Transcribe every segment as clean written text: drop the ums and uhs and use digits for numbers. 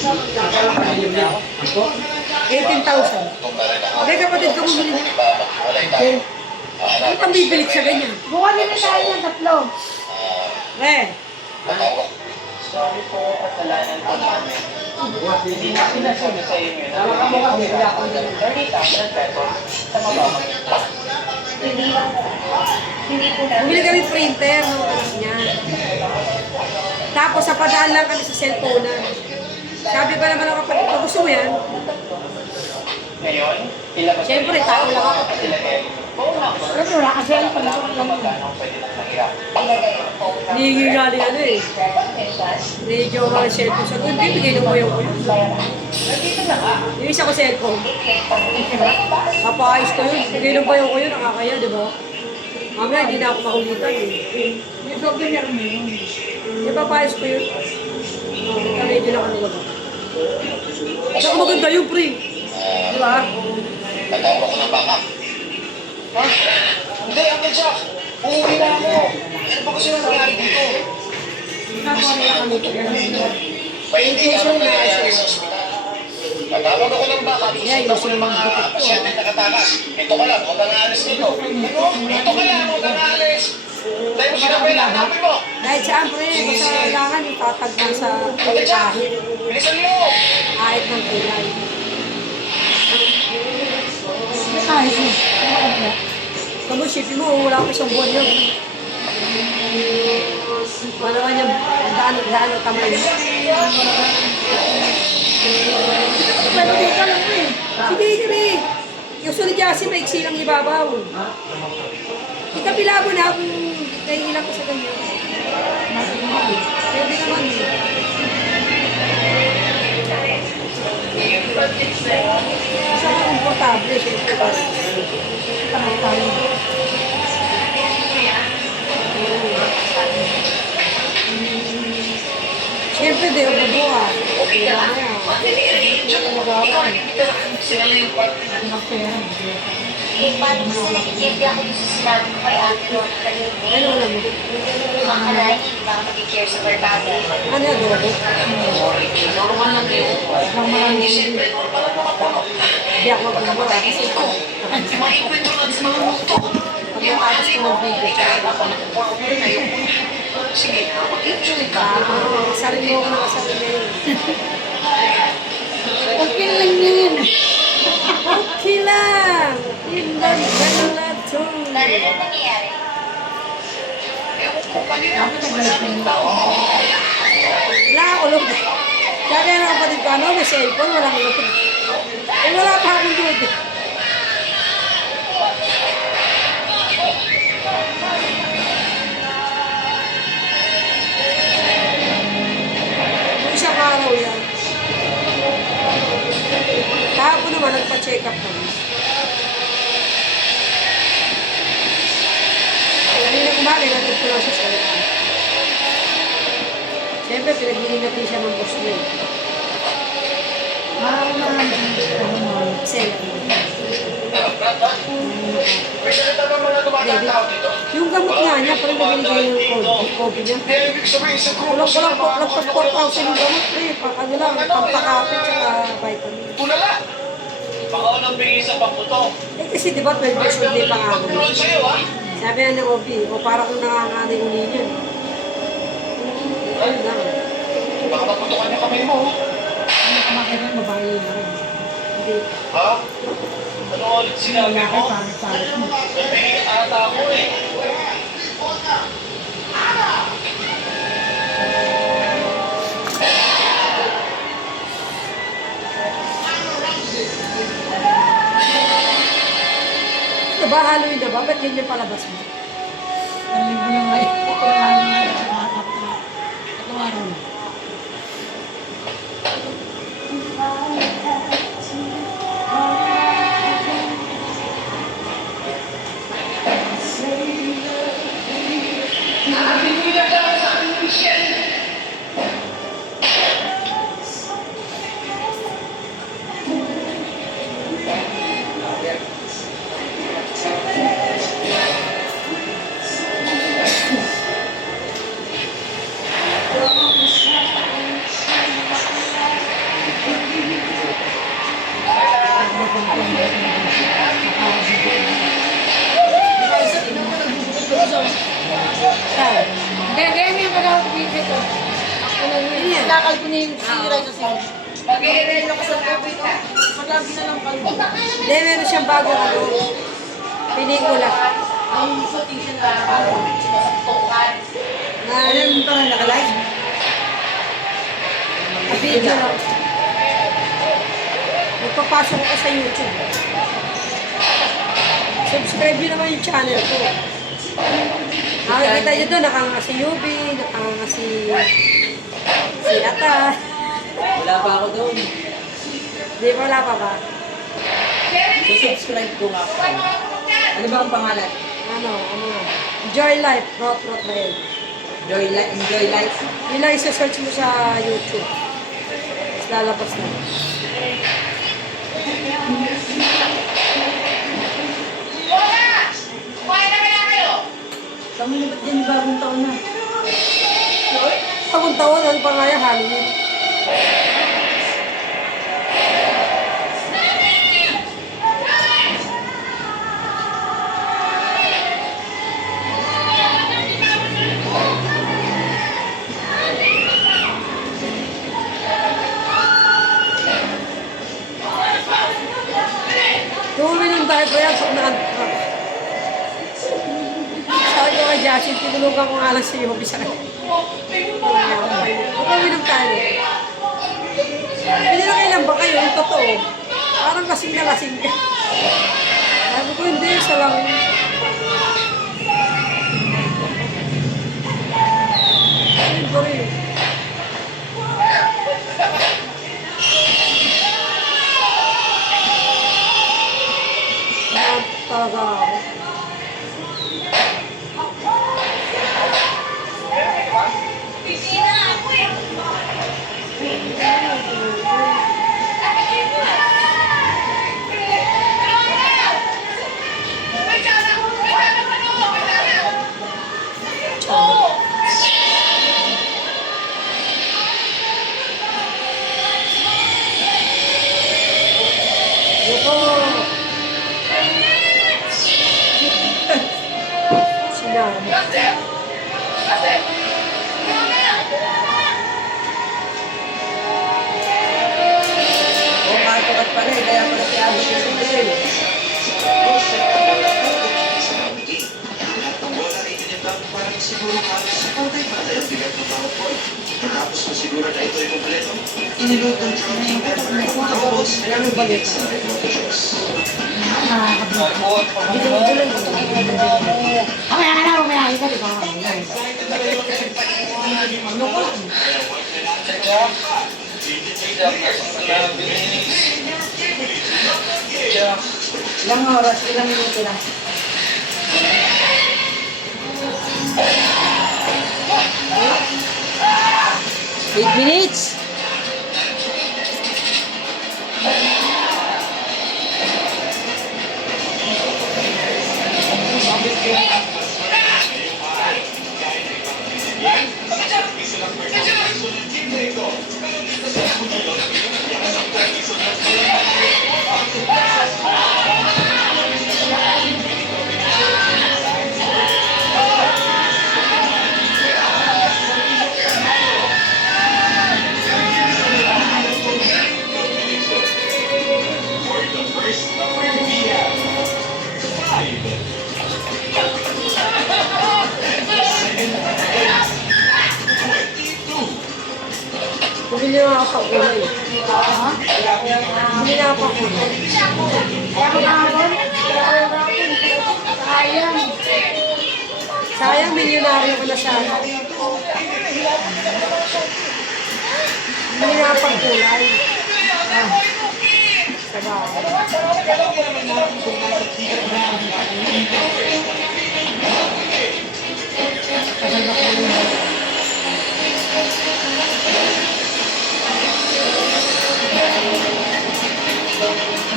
Ako? 18,000. Hindi, kapatid ko bumili niya. Okay. Ano pang bibili sa ganyan? Buka din na tayo ng tatlo. Sorry po, kasalanan po namin. Hindi na sinasabi sa inyo na makakabila ko ng 30,000 pesos sa mababang ito. Bumili kami printer ng anak niya. Tapos, napadaan lang kami sa cellphone na. Sabi pa naman ako, kapatid ko, gusto mo yan? Ngayon, ilabas Siyempre, tao lang ako. sila Pero wala kasi ang pagkakot lang. magkano pwede nang mahirap. Hindi galing ano eh. Medyo mga cellphone sa doon, bibigay ng bayo ko yun. Yung isa ko cellphone. Papaayos ko yun, bibigay ng bayo ko yun, nakakaya, di ba? Mamaya, hindi na ako makulitan eh. Yung sobrang niya rin yun. Yung papaayos ko yun. Medyo lang ano ba? Saka maganda yung pre. Di ba? Nagawa ko ng baka. Ha? Hindi, Uncle Jack. Uuwi na ako. Ano ba gusto nang nangyari dito? May hindi ka naman nangyayari sa ospital. Natawag ako ng baka. Gusto ko ng mga pasyente nakatakas. Ito ka lang, huwag kang aalis dito. Ano? Ito ka lang, huwag kang aalis. Dahil mo sinabay na hanapin mo. Dahil saan pre, basta kailangan itatag lang sa Uncle Jack, kahit. bilisan mo. Kahit ng kulay. May kahit yun. Kung shipin mo, wala ko isang buwan yun. Wala ka niya, daan ang kamay mo. Pero di ka lang eh. Sige, sige. Yung sunod kasi may iksi lang ibabaw. Ikapila mo na kung naiilang ko sa ganyan. Pwede naman eh. Isa ka komportable, syempre. Tayo tayo. Siyempre, di ako bubuha. Okay ka lang. Ikaw ang Ang pera. Eh, paano kasi nakikipya ako sa sinabi ko kay Ate Ron kanina? Ano alam mo? Mga kalahin, hindi ba ako mag-care sa barkada? Ano yung adobo? normal lang yun. Ang marami. Siyempre, normal lang mga Hindi ako magbubuha kasi Maikwento lang sa mga multo. pag natapos ko ng video, Sige, mag-enjoy ka. kasarin mo ako ng kasarin na yun. Okay lang yan. Okay lang! Yun lang, ganun lang to. Ano na nangyayari? Ewan ko kanina. Dapat nag-girlfriend mo. Wala ako loob. Kaya ng kapatid ko, ano, may cellphone, walang loob. Eh, wala pa akong loob. Yung isang araw yan. Kahapon naman, nagpa-check up kami. Kanina kumaga, natin ko lang siya sa ulan. Siyempre, pinaglilinat din siya ng boss mo eh. Kasi, May salita ba mga tumatang tao dito? yung gamot nga niya, parang nabinigay ng COVID niya. Hindi, ibig sabihin sa grupo Kulang sila mga lang 4,000 yung gamot, pre. Ano lang, pampakapit tsaka vitamin. tulala. Baka unang bigay sa pangputo. Eh kasi di ba 12 years old din pa nga ako. Pagkulon sa'yo, ha? Sabi nga ng OB, o para kung nanganganay uli niya. Ayun lang. Baka maputukan niya kamay mo. Ano ka makita ng babae na rin. Hindi. Ha? Ano ulit sinabi Lalaki, mo? pangit-pangit mo. Nabigay ata ako eh. Ito ba, Halloween na ba? Ba't yun yung palabas mo? Ang libo na ngayon. Tatlong araw na. kinakalpo niya yung sira sa siya. Mag-i-relo ka sa COVID. Maglagi na lang kalpo. Hindi, meron siyang bagong ano, pelikula. Ay, shooting siya na. Na, ano pa rin nakalive? Video lang. Magpapasok ko sa YouTube. Subscribe nyo naman yung channel ko. Nakikita nyo doon, nakanga si Yubi, nakanga si Ata. Wala pa ako doon. Di ba wala pa ba? Subscribe ko nga po. Ano ba ang pangalan? Ano nga? Joy Life, Rot na yun. Enjoy life. Yun lang isa-search mo sa YouTube. Tapos lalabas na. Kami na ba't din bagong taon na? Pagong taon, ano pa nga yan, Halloween. Tuminom tayo pa yan pag nakantra. Sabi ko kay Jasin, tinulugan ko nga lang si Yobi sa kanya. Tuminom tayo. Hindi na kailan ba kayo? Yung totoo. Parang lasing na lasing ka. Sabi ko, hindi, isa lang. Siyempre. Talaga ako. Ito. Sinama. Oo, katukat pala eh. Kaya pala si Abby ko sa Brazil. Siguro halos okay pa dahil bigat ng PowerPoint. Pagkapos na siguro na ito ay kompleto, iniload ng training network tapos nag-balik sa Photoshop. Mamaya ka na, mamaya ka, di ba? Ano ko? Ilang oras, ilang minuto lang. Eight minutes. Bumili na ako sa kulay. Bumili na ako sa kulay. Sayang, milyonaryo ko na sana. Bumili na ako sa kulay. Sabaw.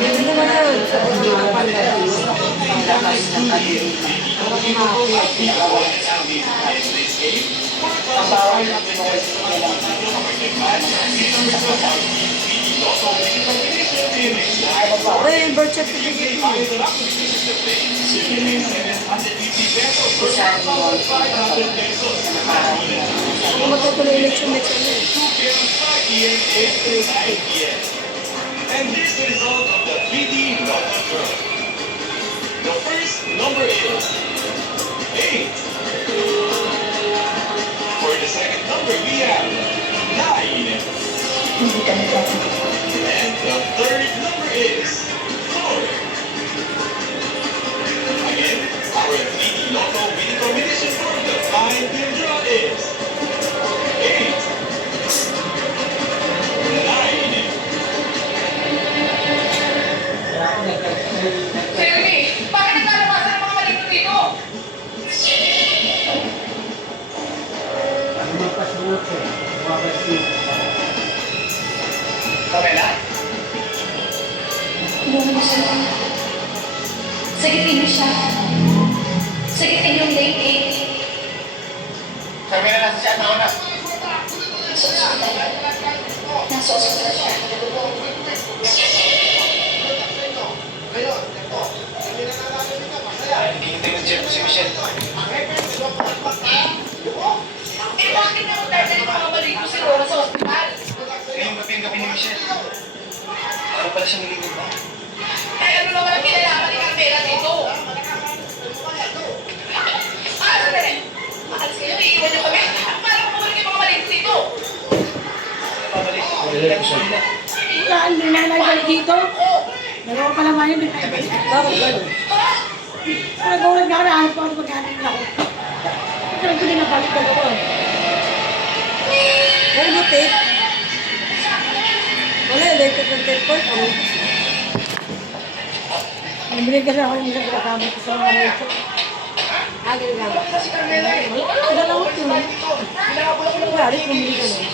Hindi naman yun. Sa mga panday. Ay, yung birth certificate mo. Kung magtutuloy election next ano eh. And this is the result of the 3D Lotto draw. The first number is 8. For the second number, we have 9. And the third number is 4. Again, our 3D Lotto winning combination for the 5-year draw is 8, 9. Jeremy, bakit nagkalabasan ang mga maligno dito? Kamela? Inuman na siya. Sagitin mo siya. Sagitin yung dating. Kamela, nasa siya at nauna. Nasa ospital siya. Hintay ng chair ko si Michelle. Eh, bakit naman tayo ng mga maligno si Lola sa ospital? Ngayong gabi ang gabi ni Michelle. Ano pala siya nalingin ba? Ay, ano naman ang kinalaman ni Carmela dito? Ah, sandali. Maalis kayo, iiwan niyo kami. Paano kung bumalik yung mga maligno dito? Pabalik. Wala, hindi na nagbalik dito. Dalawa pa naman yun. Bakit gano'n? Nag-ulat nga na, hanap ko ako maghanap na ako. Ito lang ko din nabalik na ako. Ano mo tape? Wala, electric ng tape ko. Ano? Nabili kasi ako yung isang kasama ko sa mga rito. Ah, ginagamit. Si Carmela eh. Wala, dalawa ko yun. Wala, rin pumili ka nun.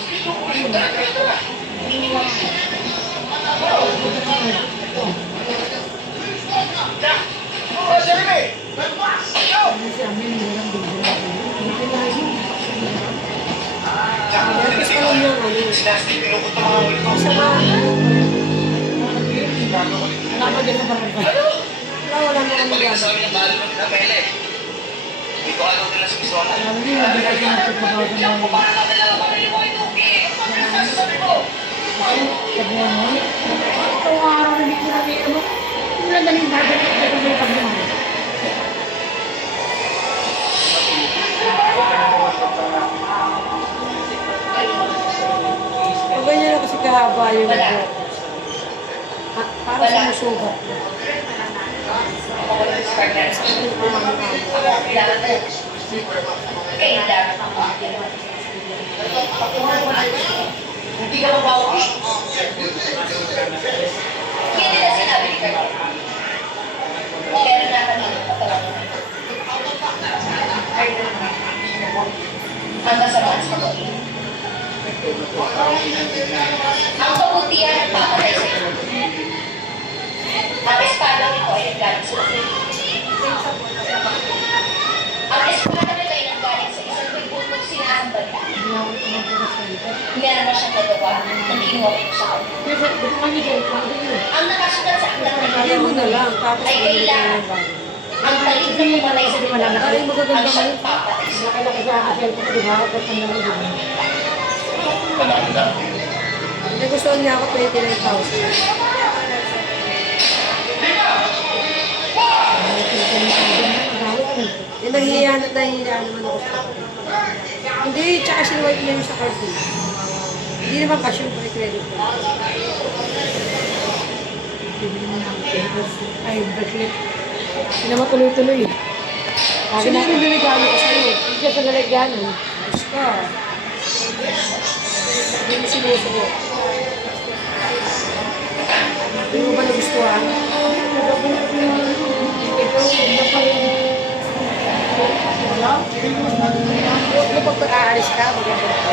Oh, Jeremy! Kasi amin, meron din. Tapos ka lang yung ano. Sinasti, pinukot ng mga ulit ko. Sama. Napagyan sa barangay. Wala mo kami Balik gamit. sa amin ang talo ng Kamela eh. Hindi ko alam nila sa pistola. Sabi niya, nabigay ko na ito sa bawat ng mga sabi niya mo. Ito ang araw na hindi ko nabi, ano, yung nadaling dagat ko sa may pagdamay. Pag ganyan na kasi kahaba yung buhok. Para sumusugat. Hindi ka mabawi. Yan din ang sinabi ni Carmela. Pero nakatingin pa talaga. Hanggang sa mga sasabihin. Ang kabutihan at papatay sa iyo. Ang espada nito ay nanggaling sa Ang espada nito ay nanggaling sa isang may putong sinasambal ka. Meron na siyang nagawa ng ginawa ko sa kanya. Ang nakasulat sa aklat ng Hindi mo na lang. Tapos ay pumili ka kailangan ng bago. ang talit na pumatay sa diwa Ay, magaganda ang siyang man. papatay sa Nakalaki sa akin ko, di ba? At ang naman din. Talanda. Nagustuhan niya ako 29,000. Eh, nahihiyan at nahihiyan naman ako sa card. Hindi, tsaka sinwipe niya yung sa card niya. Hindi naman cash yung pre-credit ko. Ay, bracelet. Hindi naman tuloy-tuloy. Sino yung binigano ko sa'yo? Hindi siya sa lalagyanan. Mas ka. Hindi mo sinusubo. Hindi mo ba nagustuhan? Ito, hindi pa rin. Wala? Kung pag-aalis ka, maganda ka.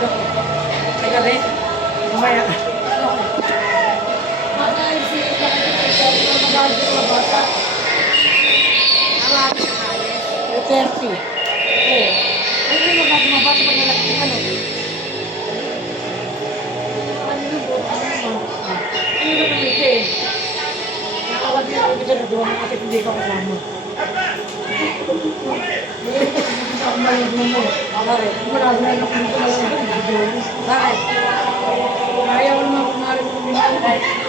Nanonood ako. Kagabi. Mamaya. Bata ay siya. Magalit ko na bata. Tama ako sa kaya. May 30. Oo. Ay, may magalit mga bata pag nalaki ka no. Ano yun po? Ano yun? Ano yun ang ito eh? Nakawag niya ako dito na doon kasi hindi ka kasama. Hindi ako malagyan mo. Bakit? Malagyan ako nito na lang. Bakit? Ayaw naman kumarin mo din.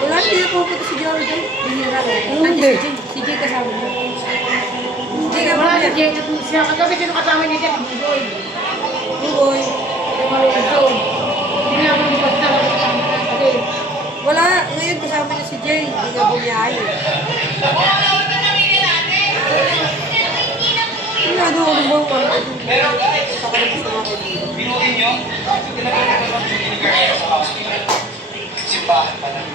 Wala, hindi na pupunta si Joey doon. Bihira ko. Ano Nandiyan hindi? si Jay kasama mo. Jay ka Wala ba? na Jay na siya. Kagabi sino kasama niya dyan? Bugoy. Bugoy. Kaya maluwag doon. Hindi na ako nabas na lang kasama na kasi. Wala, ngayon kasama niya si Jay. Hindi nga bumiyahe. Ano mo mo? Pero guys, binuhin nyo, simbahan pa lang.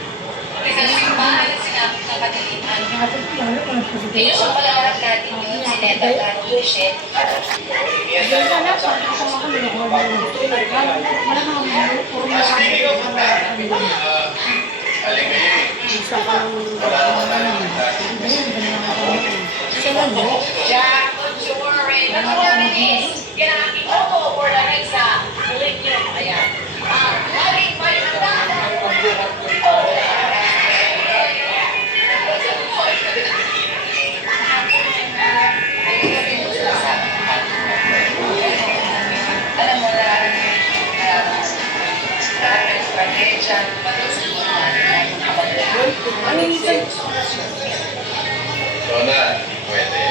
Isang simbahan ang sinapit ng katiliman. Nakatag ko lang ako nagpasito. Hindi yung palaharap natin yun, si Neta Ganuchet. Hindi na lang. Saan ako kami nakuha na yun? Wala na kami. Puro na kami. Isa ka lang. Wala naman tayo. Isa lang mo? Jack, Jory, Matulamis, yan ang aking auto for the next ulit nyo. Ayan. Maling may handa. Alam mo na, Ano yung isa? Lola, pwede.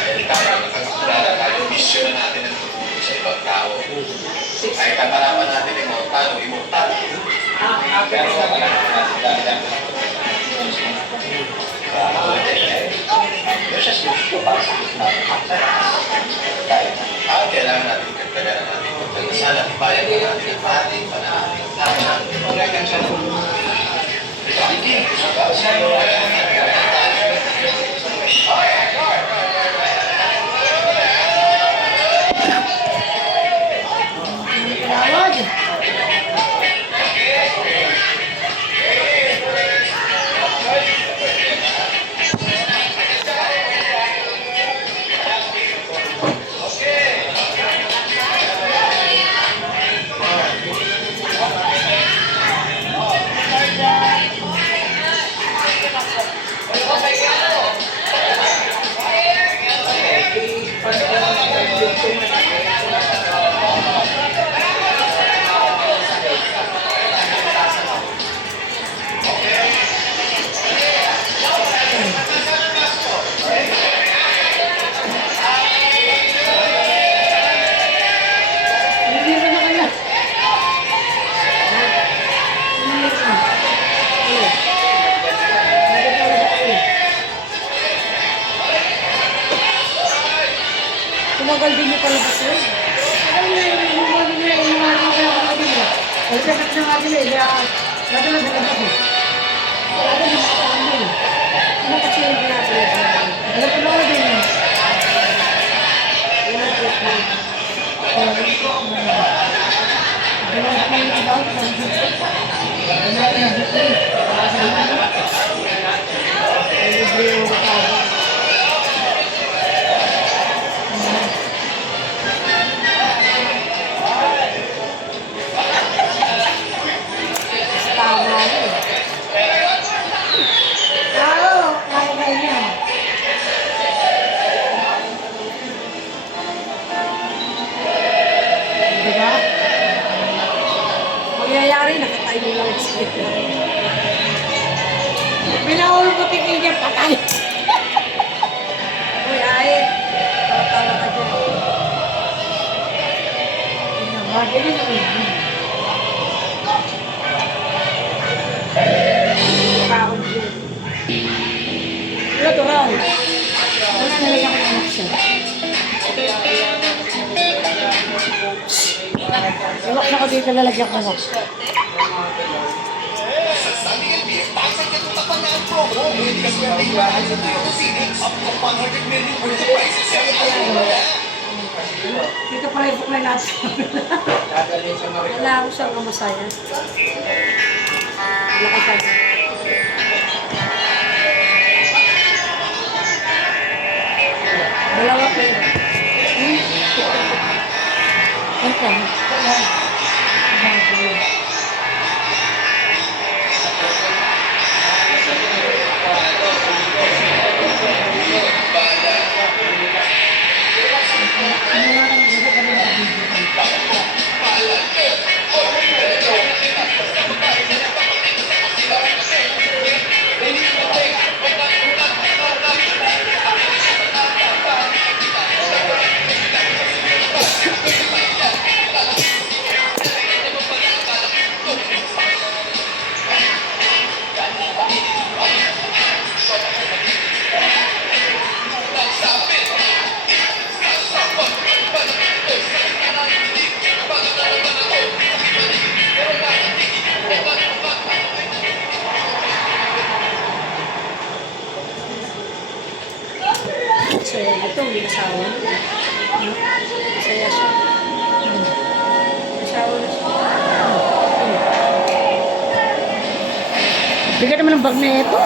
Dahil tayo nakakilala tayo, mission na natin ang tutulong sa ibang tao. Kahit ang kalaban natin immortal o immortal. Pero wala natin dahil ang kailangan natin kagdagan natin pagdadasal at bayan na natin ang ating panahalik. Pagdagan siya ng Tawad. Hindi ka na kaya. Tumagal din yung palabas yun. Alam mo yung mga nila yung mga kaya ako natin eh. Kasi kasi nga nila eh. Kaya lalo na sa labas eh. Lalo na sa ano eh. Ano kasi yung pinapalabas? Alam ko lang din eh. Tama yun. Oo, kaya niya. Diba? Mangyayari, nakatayo lang yung script na. Pinahulog ko tingin niya patay. Uy, ay. Tama ka dyan. Magaling naman. Pakakon dyan. Natural. Wala nalagyan ko ng action. Iwak na ko dito lalagyan ko ng action. Dito pala yung buklay natin. Wala ako siyang kamasaya. Laki ka. Dalawa pa yun. Masaya ito, may asawa. Masaya siya. Asawa na siya. Bigat naman ang bag na ito.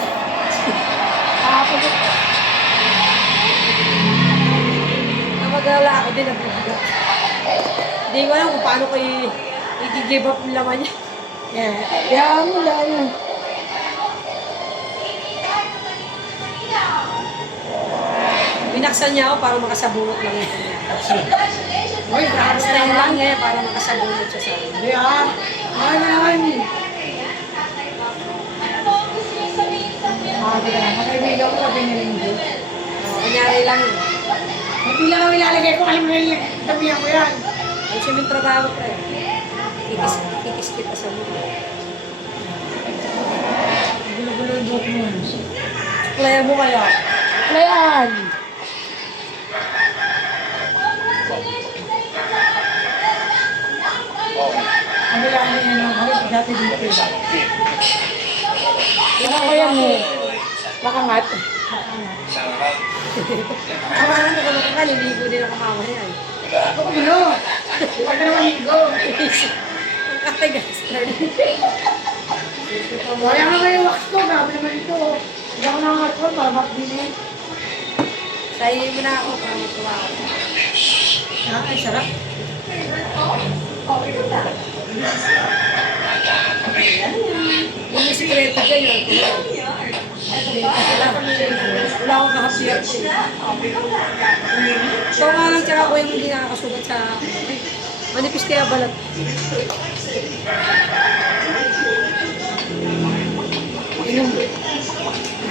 Namagala ako din ang bibigat. Hindi ko alam kung paano ko i-give up yung laman niya. Kaya mo lang yun. Binaksan niya ako para makasabunot lang ito niya. Uy, Basta yun lang niya para makasabunot siya sa akin. Hindi ah. Ay, naman. Sabi ka lang, makaibigan ko sabi niya linggo. Kunyari lang yun. Hindi lang ang ilalagay ko, alam mo na tabihan ko yan. Ay, siya may trabaho pa eh. Kikis kita sa mukha. Gulo-gulo yung buhok mo. Playa mo kaya. Playan! Ang bilaan niya yan, ang dati dito. Baka ko yan eh. Makangat. Kawalan ko kung kaliligo din ako mamaya eh. Ako gulo. Huwag ka naman ligo. Ang katigaster. Kaya nga kayo wax ko, grabe naman ito. Hindi ako nakakatol, babak din eh. Sayin mo na ako para matuwa ako. Ay, sarap. Yung sikreto dyan yun. Wala akong kahapiyat eh. So nga lang tsaka ako yung hindi nakakasugat sa manipis kaya balat.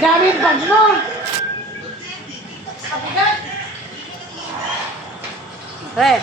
Grabe yung bag mo. Pre,